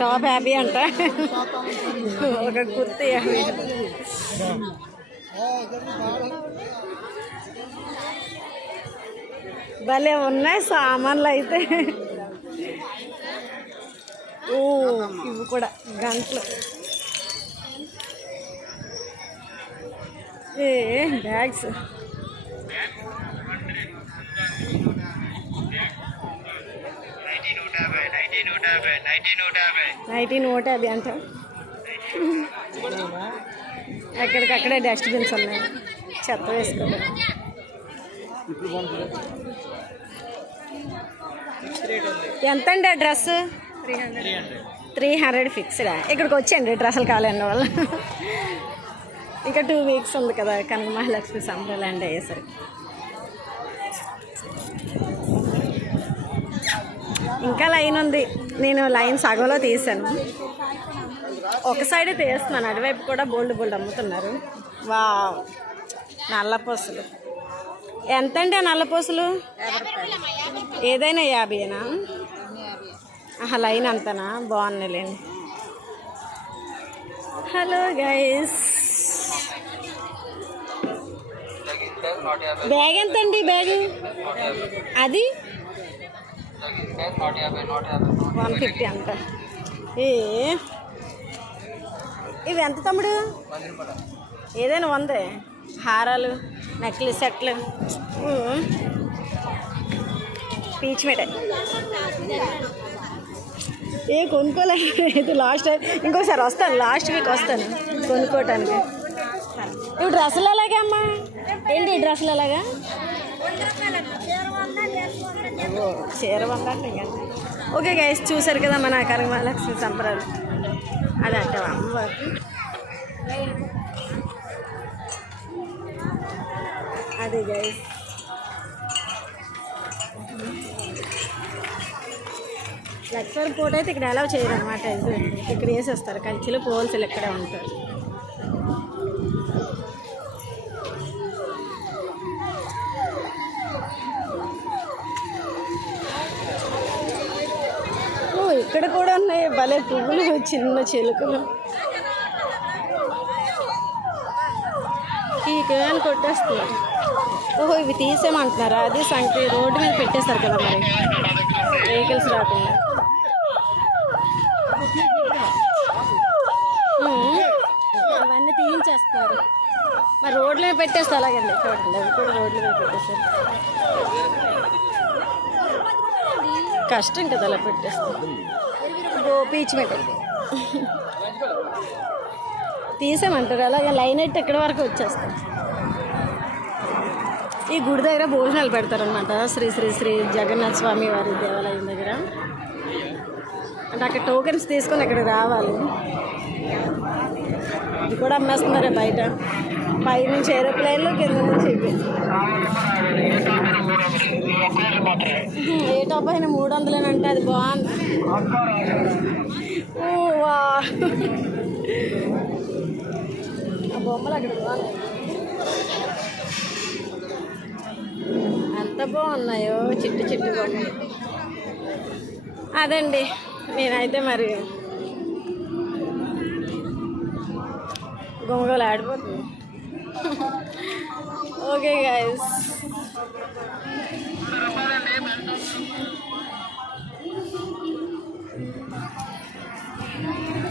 Top 50 అంట. ఒక కుర్తి 50. భలే ఉన్నాయి సామాన్లు అయితే. ఓ ఇవి కూడా గంటలు. బ్యాగ్స్ నైటీ 150 అంట. ఎక్కడికక్కడే డస్ట్బిన్స్ ఉన్నాయి, చెత్త వేసుకోవాలి. ఎంతండి ఆ డ్రెస్? 300 ఫిక్స్డా? ఇక్కడికి వచ్చేయండి డ్రెస్సులు కావాలన్న వాళ్ళు. ఇంకా 2 వీక్స్ ఉంది కదా కనక మహాలక్ష్మి సంబరం ల్యాండ్ అయ్యేసరికి. ఇంకా లైన్ ఉంది. నేను లైన్ సగంలో తీసాను, ఒక సైడే తీస్తున్నాను. అటువైపు కూడా బోల్డ్ అమ్ముతున్నారు. వా నల్లపూసలు ఎంతండి ఆ నల్లపూసలు? ఏదైనా 50ఏనా? లైన్ అంతనా? బాగున్నాయిలేండి. హలో గైస్, బ్యాగ్ ఎంతండి? బ్యాగ్ అది 150 అంట. ఇవి ఎంత తమ్ముడు? ఏదైనా 100. హారాలు, నెక్లెస్ సెట్లు, పీచ్ మిఠాయి కొనుక్కోలేదు. లాస్ట్ ఇంకోసారి వస్తాను, లాస్ట్ వీక్ వస్తాను కొనుక్కోవటానికి. ఇవి డ్రెస్సులు ఎలాగే అమ్మా? ఏంటి ఈ డ్రెస్సులు ఎలాగా? చీర 100 ఇంకా. ఓకే గైస్, చూసారు కదా మన కనక మహాలక్ష్మి సంబరాలు. అది అంటే అమ్మవారు. అది గైస్ లక్ష్మీ పూట అయితే ఇక్కడ ఎలా చేయరు అనమాట. ఇక్కడ వేసేస్తారు కంచెలు, పోల్సులు ఇక్కడే ఉంటారు. ఇక్కడ కూడా ఉన్నాయి భలే పువ్వులు, చిన్న చిలుకలు. ఈ కేవలం కొట్టేస్తున్నారు. ఓహో, ఇవి తీసేయమంటున్నారా? అది సంఖ్య రోడ్డు మీద పెట్టేస్తారు కదా మరి, వెహికల్స్ రాకుండా. అవన్నీ తీయించేస్తారు మరి, రోడ్ల మీద పెట్టేస్తారు. అలాగండి చూడండి, అవి కూడా రోడ్ల మీద పెట్టేస్తారు. కష్టం కదా అలా పెట్టేస్తారు. పీచ్ మిఠాయి తీసామంటారు. అలాగే లైన్ అయితే ఎక్కడి వరకు వచ్చేస్తారు. ఈ గుడి దగ్గర భోజనాలు పెడతారనమాట. శ్రీ శ్రీ శ్రీ జగన్నాథ స్వామి వారి దేవాలయం దగ్గర. అంటే అక్కడ టోకెన్స్ తీసుకొని అక్కడ రావాలి. ఇది కూడా అమ్మేస్తున్నారే బయట. పై నుంచి ఏరోప్లేన్లు, కింద నుంచి ఇవి. ఏ టాప్ అయినా 300 అంటే అది బాగుంది. వా ఆ బొమ్మలు అక్కడ బాగున్నాయి, ఎంత బాగున్నాయో చిట్టు చిట్టు బొమ్మలు. అదండి, నేనైతే మరి గుమ్మగోలు ఆడిపోతుంది. Okay guys.